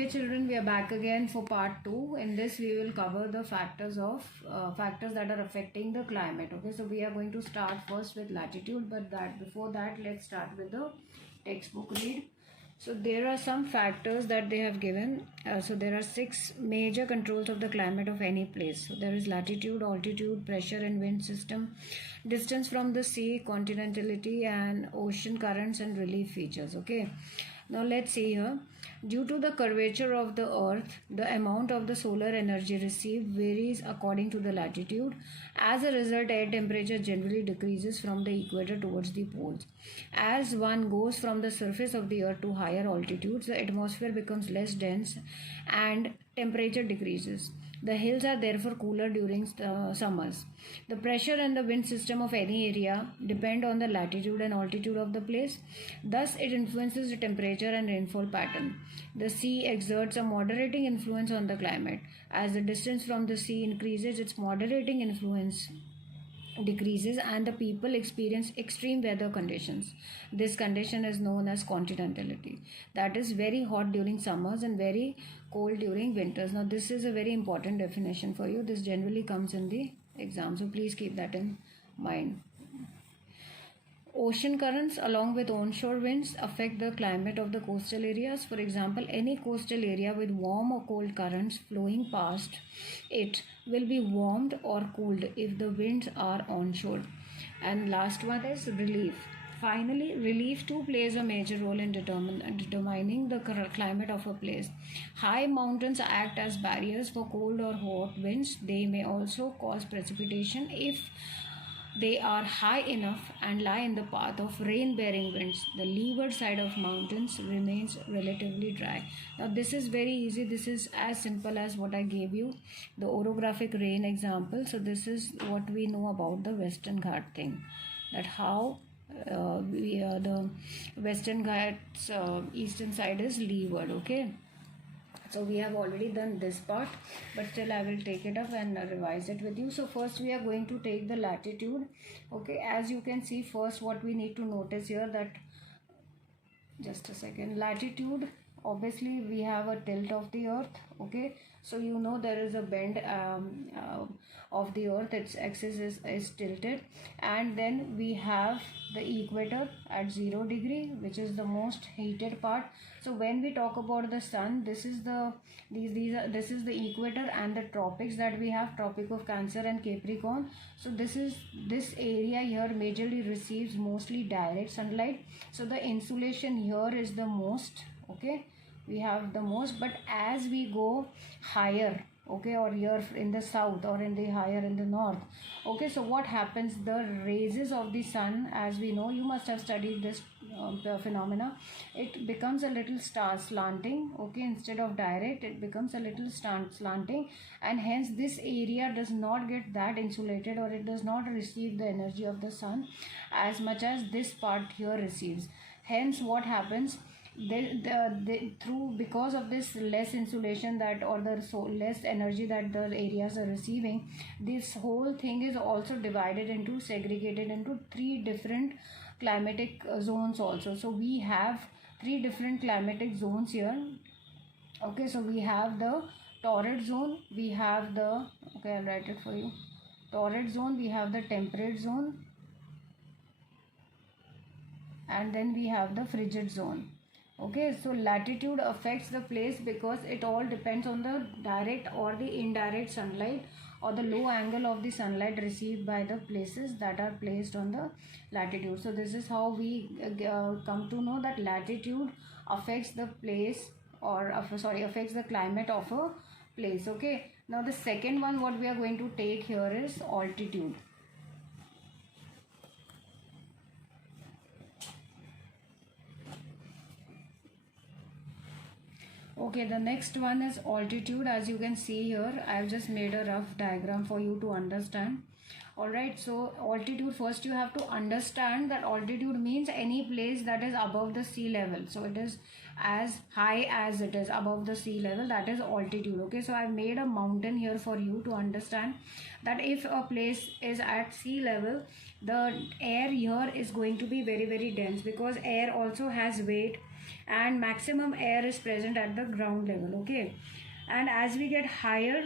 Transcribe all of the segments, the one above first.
Okay, children, we are back again for part 2. In this, we will cover the factors that are affecting the climate. Okay, so we are going to start first with latitude, but before that, let's start with the textbook read. So there are some factors that they have given. So there are 6 major controls of the climate of any place. So there is latitude, altitude, pressure and wind system, distance from the sea, continentality, and ocean currents and relief features. Okay. Now let's see here. Due to the curvature of the earth, the amount of the solar energy received varies according to the latitude. As a result, air temperature generally decreases from the equator towards the poles. As one goes from the surface of the earth to higher altitudes, the atmosphere becomes less dense and temperature decreases. The hills are therefore cooler during summers. The pressure and the wind system of any area depend on the latitude and altitude of the place. Thus, it influences the temperature and rainfall pattern. The sea exerts a moderating influence on the climate. As the distance from the sea increases, its moderating influence decreases and the people experience extreme weather conditions. This condition is known as continentality. That is very hot during summers and very cold during winters. Now this is a very important definition for you. This generally comes in the exam, so please keep that in mind. Ocean currents along with onshore winds affect the climate of the coastal areas. For example, any coastal area with warm or cold currents flowing past it will be warmed or cooled if the winds are onshore. And last one is relief. Finally, relief too plays a major role in determining the climate of a place. High mountains act as barriers for cold or hot winds. They may also cause precipitation if they are high enough and lie in the path of rain-bearing winds. The leeward side of mountains remains relatively dry. Now this is very easy. This is as simple as what I gave you, the orographic rain example. So this is what we know about the Western Ghat thing, that how the Western Ghats eastern side is leeward. Okay. So we have already done this part, but still I will take it up and revise it with you. So first we are going to take the latitude. Okay, as you can see, first what we need to notice here, that just a second, latitude, obviously we have a tilt of the earth. Okay, so you know there is a bend of the earth, its axis is tilted, and then we have the equator at 0 degree, which is the most heated part. So when we talk about the sun, this is the equator and the tropics that we have, Tropic of Cancer and Capricorn. So this area here majorly receives mostly direct sunlight. So the insulation here is the most. Okay, we have the most, but as we go higher, okay, or here in the south or in the higher in the north, okay, so what happens, the rays of the sun, as we know, you must have studied this phenomena, it becomes a little slanting. Okay, instead of direct, it becomes a little slanting, and hence this area does not get that insulated, or it does not receive the energy of the sun as much as this part here receives. Hence what happens, because of this less insulation that, or the less energy that the areas are receiving, this whole thing is also segregated into 3 different climatic zones also. So we have 3 different climatic zones here. Okay, so we have the torrid zone, we have the, okay, I'll write it for you, torrid zone, we have the temperate zone, and then we have the frigid zone. Okay, so latitude affects the place because it all depends on the direct or the indirect sunlight, or the low angle of the sunlight received by the places that are placed on the latitude. So this is how we come to know that latitude affects the place, or affects the climate of a place. Okay, now the second one what we are going to take here is altitude. Okay, the next one is altitude. As you can see here, I have just made a rough diagram for you to understand. Alright, so altitude, first you have to understand that altitude means any place that is above the sea level. So it is as high as it is above the sea level, that is altitude. Okay, so I have made a mountain here for you to understand that if a place is at sea level, the air here is going to be very, very dense, because air also has weight and maximum air is present at the ground level. Okay, and as we get higher,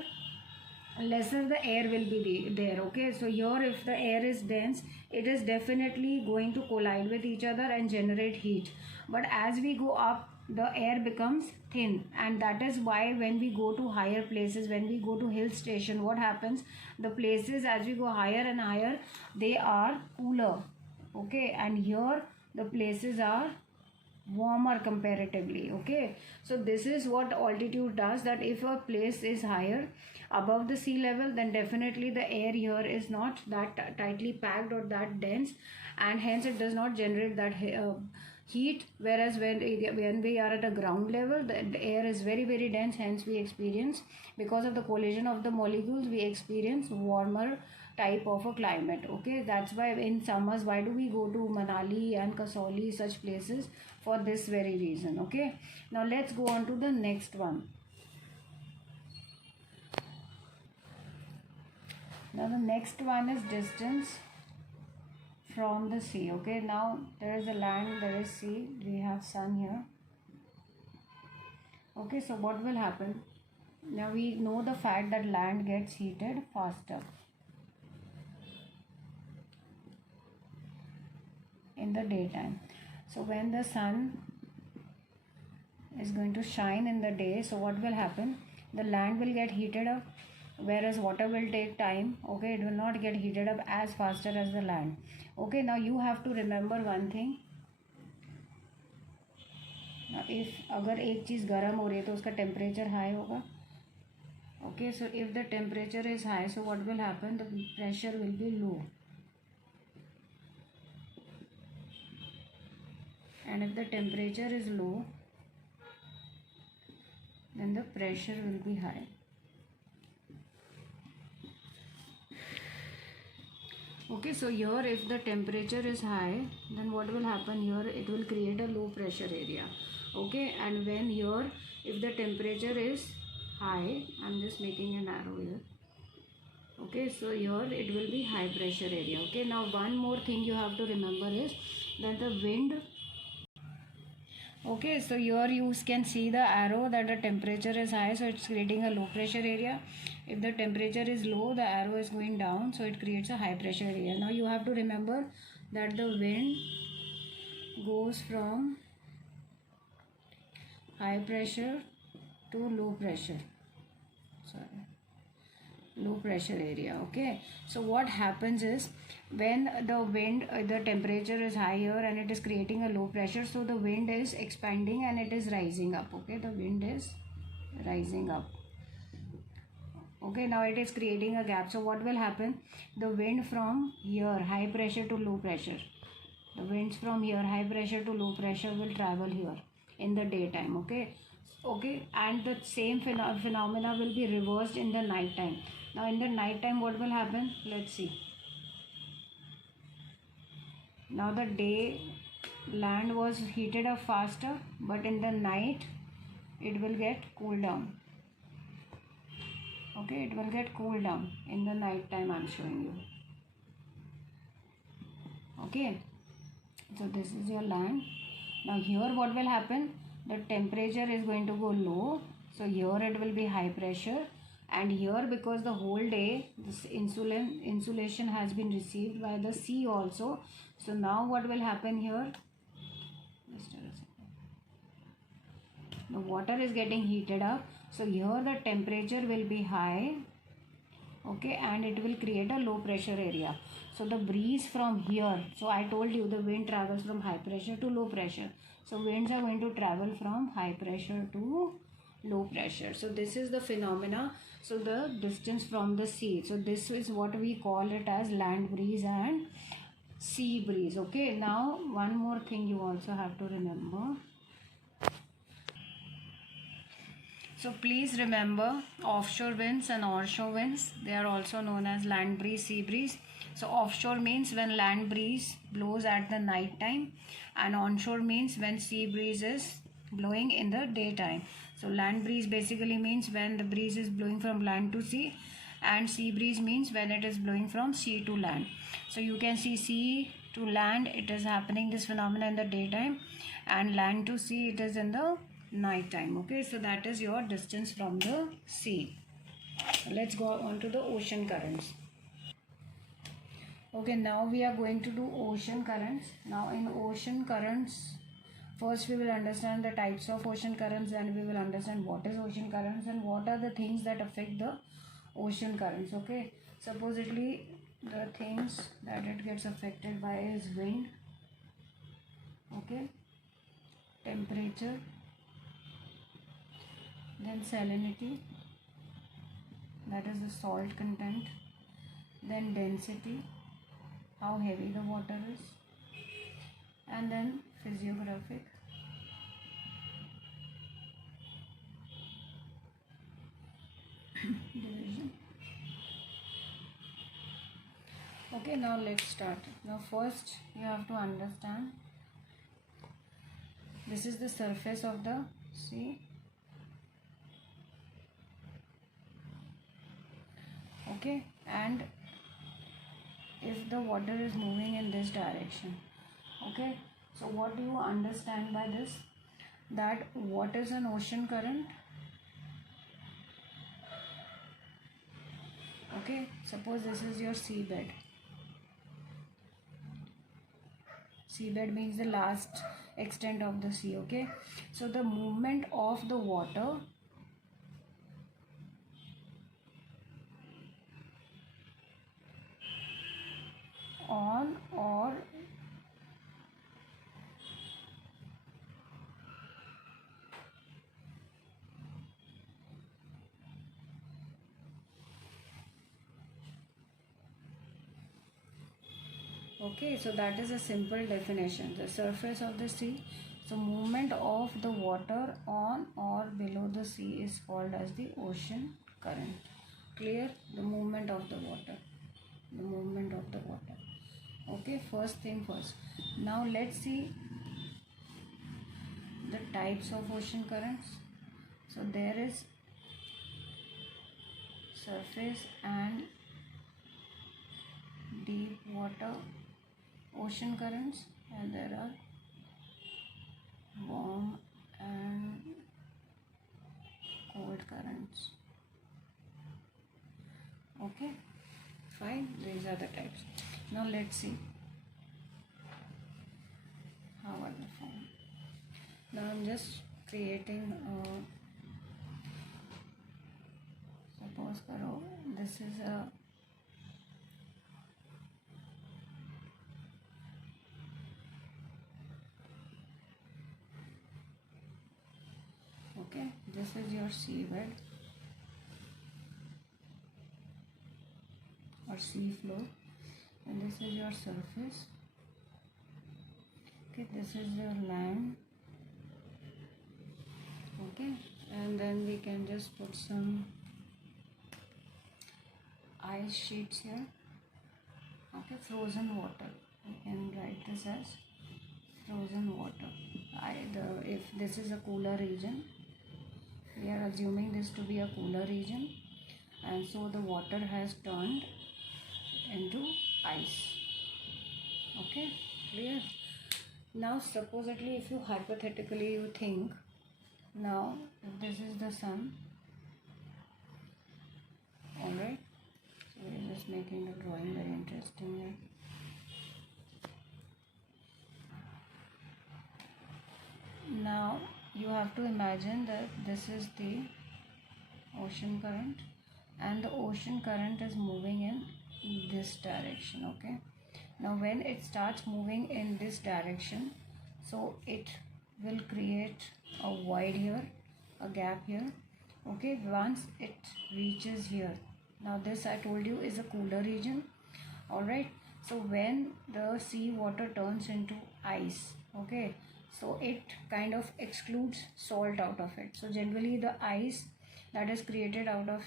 lesser the air will be there. Okay, so here if the air is dense, it is definitely going to collide with each other and generate heat. But as we go up, the air becomes thin, and that is why when we go to higher places, when we go to hill station, what happens, the places as we go higher and higher, they are cooler. Okay, and here the places are warmer comparatively. Okay, so this is what altitude does, that if a place is higher above the sea level, then definitely the air here is not that tightly packed or that dense, and hence it does not generate that heat. Whereas when we are at a ground level, the air is very dense, hence we experience, because of the collision of the molecules, we experience warmer type of a climate. Okay, that's why in summers, why do we go to Manali and Kasauli, such places, for this very reason. Okay, now let's go on to the next one. Now the next one is distance from the sea. Okay, now there is a land, there is sea, we have sun here. Okay, so what will happen, now we know the fact that land gets heated faster in the daytime. So when the sun is going to shine in the day, so what will happen, the land will get heated up, whereas water will take time. Okay, it will not get heated up as faster as the land. Okay, now you have to remember one thing. Now if अगर एक चीज़ गर्म हो रही है तो उसका temperature high होगा. Okay, so if the temperature is high, so what will happen, the pressure will be low, and if the temperature is low, then the pressure will be high. Okay, so here if the temperature is high, then what will happen here, it will create a low pressure area. Okay, and when here if the temperature is high, I'm just making an arrow here. Okay, so here it will be high pressure area. Okay, now one more thing you have to remember is that the wind. Okay, so here you can see the arrow that the temperature is high, so it's creating a low pressure area. If the temperature is low, the arrow is going down, so it creates a high pressure area. Now you have to remember that the wind goes from high pressure to low pressure. Low pressure area. Okay, so what happens is, when the wind, the temperature is higher and it is creating a low pressure, so the wind is expanding and it is rising up. Okay, the wind is rising up. Okay, now it is creating a gap. So what will happen, the wind from here high pressure to low pressure, the winds from here high pressure to low pressure will travel here in the daytime. Okay, and the same phenomena will be reversed in the night time. Now in the night time, what will happen, let's see. Now the day land was heated up faster, but in the night it will get cooled down. Okay, it will get cooled down in the night time, I'm showing you. Okay, so this is your land. Now here what will happen, the temperature is going to go low, so here it will be high pressure, and here because the whole day this insulation has been received by the sea also, so now what will happen here, the water is getting heated up, so here the temperature will be high. Okay, and it will create a low pressure area. So the breeze from here, so I told you the wind travels from high pressure to low pressure, so winds are going to travel from high pressure to low pressure. So this is the phenomena, so the distance from the sea, so this is what we call it as land breeze and sea breeze. Okay, now one more thing you also have to remember. So please remember, offshore winds and onshore winds, they are also known as land breeze, sea breeze. So offshore means when land breeze blows at the night time, and onshore means when sea breeze is blowing in the daytime. So land breeze basically means when the breeze is blowing from land to sea, and sea breeze means when it is blowing from sea to land. So you can see sea to land it is happening this phenomena in the daytime, and land to sea it is in the night time. Okay, so that is your distance from the sea. Let's go on to the ocean currents. Okay, now we are going to do ocean currents. Now in ocean currents, first we will understand the types of ocean currents, and we will understand what is ocean currents and what are the things that affect the ocean currents. Okay, supposedly the things that it gets affected by is wind, okay, temperature, then salinity, that is the salt content, then density, how heavy the water is, and then physiographic, division. Okay, now let's start. Now first you have to understand this is the surface of the sea. Okay, and if the water is moving in this direction, okay, so what do you understand by this? That what is an ocean current? Okay, suppose this is your seabed. Seabed means the last extent of the sea. Okay, so the movement of the water on or okay, so that is a simple definition. The surface of the sea. So movement of the water on or below the sea is called as the ocean current. Clear? The movement of the water. The movement of the water. Okay, first thing first. Now let's see the types of ocean currents. So there is surface and deep water ocean currents, and there are warm and cold currents. Okay, fine, these are the types. Now let's see how are they formed. Now I'm just creating suppose karo this is a okay, this is your seabed or sea floor, and this is your surface. Okay, this is your land. Okay, and then we can just put some ice sheets here. Okay, frozen water, we can write this as frozen water. If this is a cooler region, we are assuming this to be a cooler region, and so the water has turned into ice. Okay, clear? Now supposedly if you hypothetically you think, now if this is the sun, alright, so we are just making the drawing very interesting here. Now you have to imagine that this is the ocean current, and the ocean current is moving in this direction. Okay, now when it starts moving in this direction, so it will create a void here, a gap here. Okay, once it reaches here, now this I told you is a cooler region. All right, so when the sea water turns into ice, okay, so it kind of excludes salt out of it. So generally the ice that is created out of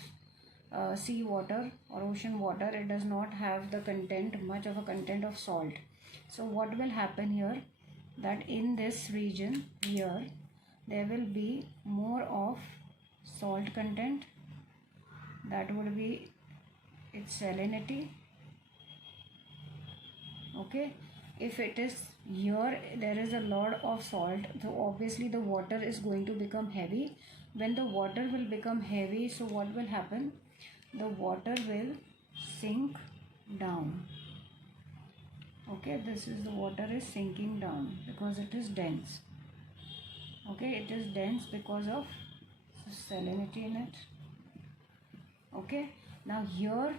sea water or ocean water, it does not have the content, much of a content of salt. So what will happen here, that in this region here there will be more of salt content, that would be its salinity. Okay, if it is here, there is a lot of salt, so obviously the water is going to become heavy. When the water will become heavy, so what will happen? The water will sink down. Okay, this is the water is sinking down because it is dense. Okay, it is dense because of salinity in it. Okay, now here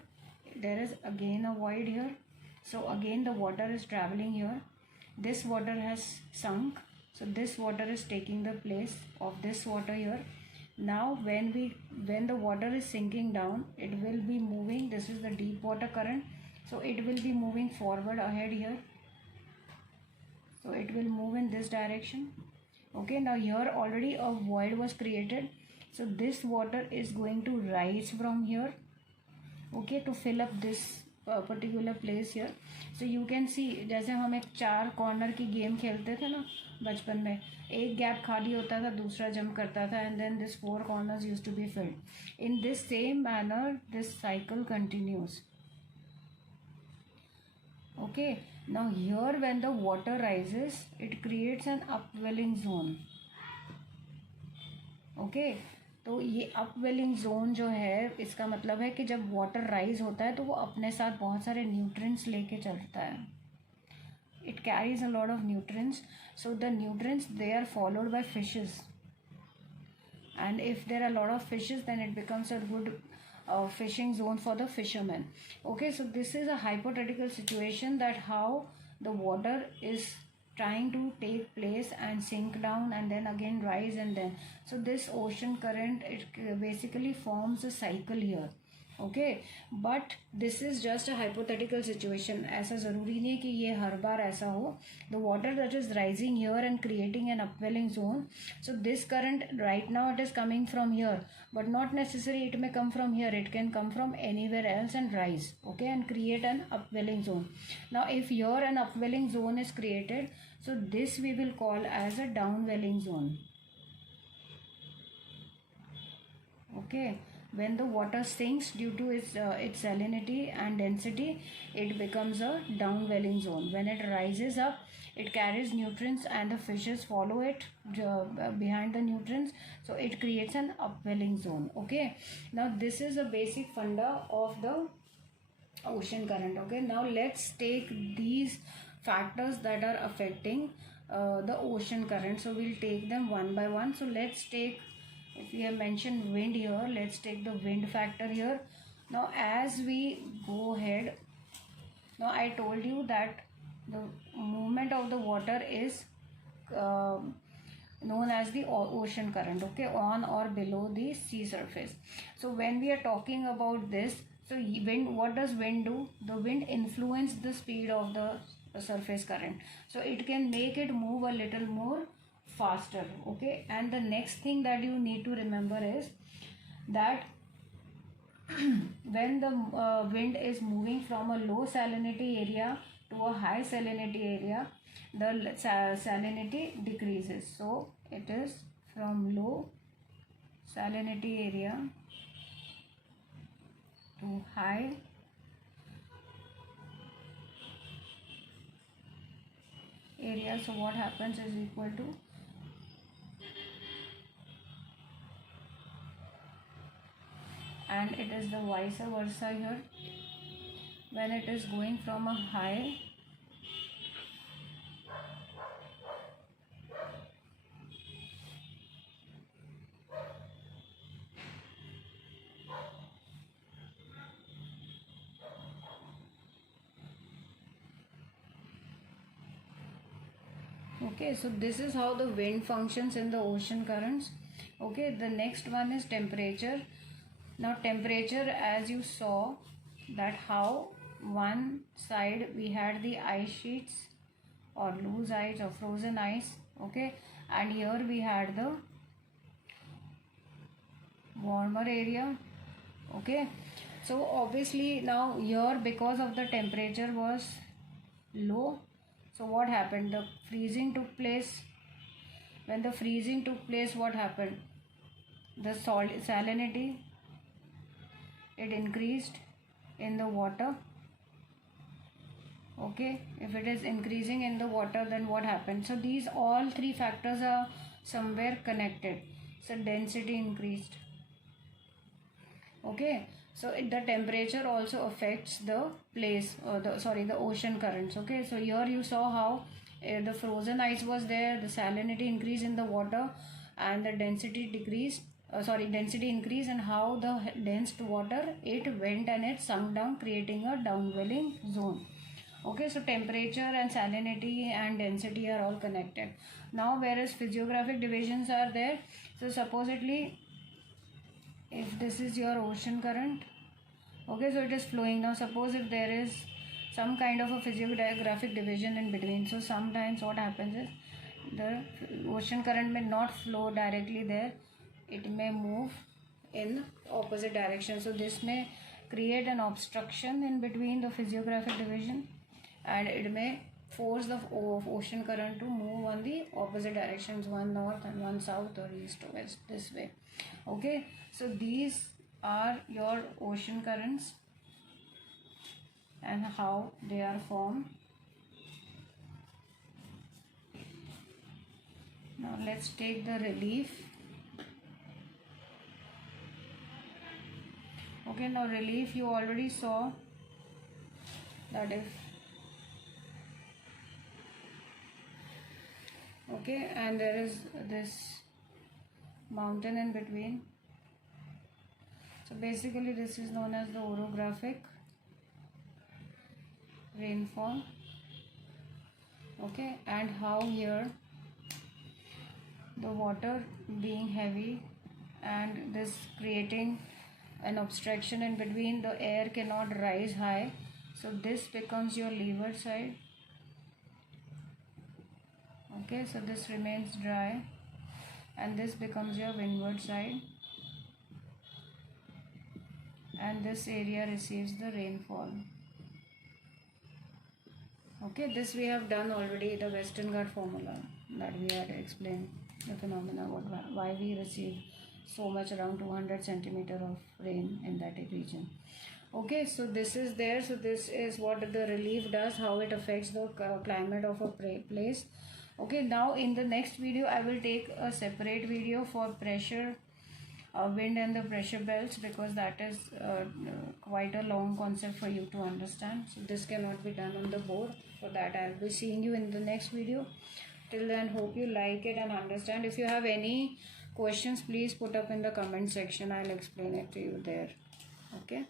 there is again a void here, so again the water is traveling here. This water has sunk, so this water is taking the place of this water here. Now when the water is sinking down, it will be moving. This is the deep water current, so it will be moving forward ahead here, so it will move in this direction. Okay, now here already a void was created, so this water is going to rise from here, okay, to fill up this particular place here. So you can see, जैसे हम एक 4 corner की game खेलते थे ना बचपन में, एक गैप खाली होता था, दूसरा जंप करता था, and then this 4 corners used to be filled. In this same manner this cycle continues. Okay, now here when the water rises, it creates an upwelling zone. Okay, तो ये अपवेलिंग जोन जो है, इसका मतलब है कि जब वाटर राइज होता है तो वो अपने साथ बहुत सारे न्यूट्रिएंट्स लेके चलता है. It carries a lot of nutrients, so the nutrients they are followed by fishes, and if there are a lot of fishes, then it becomes a good fishing zone for the fishermen. Okay, so this is a hypothetical situation that how the water is trying to take place and sink down and then again rise, and then so this ocean current, it basically forms a cycle here. Okay, but this is just a hypothetical situation. ऐसा ज़रूरी नहीं है कि ये हर बार ऐसा हो. The water that is rising here and creating an upwelling zone, so this current right now it is coming from here, but not necessarily it may come from here. It can come from anywhere else and rise, okay, and create an upwelling zone. Now if here an upwelling zone is created, so this we will call as a downwelling zone. Okay, when the water sinks due to its salinity and density, it becomes a downwelling zone. When it rises up, it carries nutrients and the fishes follow it behind the nutrients, so it creates an upwelling zone. Okay, now this is a basic funda of the ocean current. Okay, now let's take these factors that are affecting the ocean current, so we'll take them one by one. So let's take, if we have mentioned wind here, let's take the wind factor here. Now as we go ahead, now I told you that the movement of the water is known as the ocean current, okay, on or below the sea surface. So when we are talking about this, so wind, what does wind do? The wind influence the speed of the surface current, so it can make it move a little more faster. Okay, and the next thing that you need to remember is that when the wind is moving from a low salinity area to a high salinity area, the salinity decreases. So it is from low salinity area to high area. So what happens is equal to and it is the vice versa here. When it is going from a high okay, so this is how the wind functions in the ocean currents. Okay, the next one is temperature. Now temperature, as you saw that how one side we had the ice sheets or loose ice or frozen ice, okay, and here we had the warmer area. Okay, so obviously now here, because of the temperature was low, so what happened? The freezing took place. When the freezing took place, what happened? The salinity, it increased in the water. Okay, if it is increasing in the water, then what happens? So these all three factors are somewhere connected. So density increased. Okay, so the temperature also affects the place, the ocean currents. Okay, so here you saw how the frozen ice was there, the salinity increase in the water, and the density decreased. Density increase, and how the dense water it went and it sunk down, creating a downwelling zone. Okay, so temperature and salinity and density are all connected. Now, whereas physiographic divisions are there, so supposedly if this is your ocean current, okay, so it is flowing. Now suppose if there is some kind of a physiographic division in between, so sometimes what happens is the ocean current may not flow directly there, it may move in opposite direction. So this may create an obstruction in between the physiographic division, and it may force the ocean current to move on the opposite directions, one north and one south or east or west, this way. Okay, so these are your ocean currents and how they are formed. Now let's take the relief. Okay, now relief you already saw that if okay, and there is this mountain in between. So basically this is known as the orographic rainfall. Okay, and how here the water being heavy and this creating an obstruction in between, the air cannot rise high, so this becomes your leeward side. Okay, so this remains dry and this becomes your windward side, and this area receives the rainfall. Okay, this we have done already, the Western Ghats formula that we had explained the phenomena, why we receive so much, around 200 centimeter of rain in that region. Okay, so this is there. So this is what the relief does, how it affects the climate of a place. Okay, now in the next video I will take a separate video for pressure, wind and the pressure belts, because that is quite a long concept for you to understand. So this cannot be done on the board. For that I will be seeing you in the next video. Till then, hope you like it and understand. If you have any questions, please put up in the comment section. I'll explain it to you there. Okay.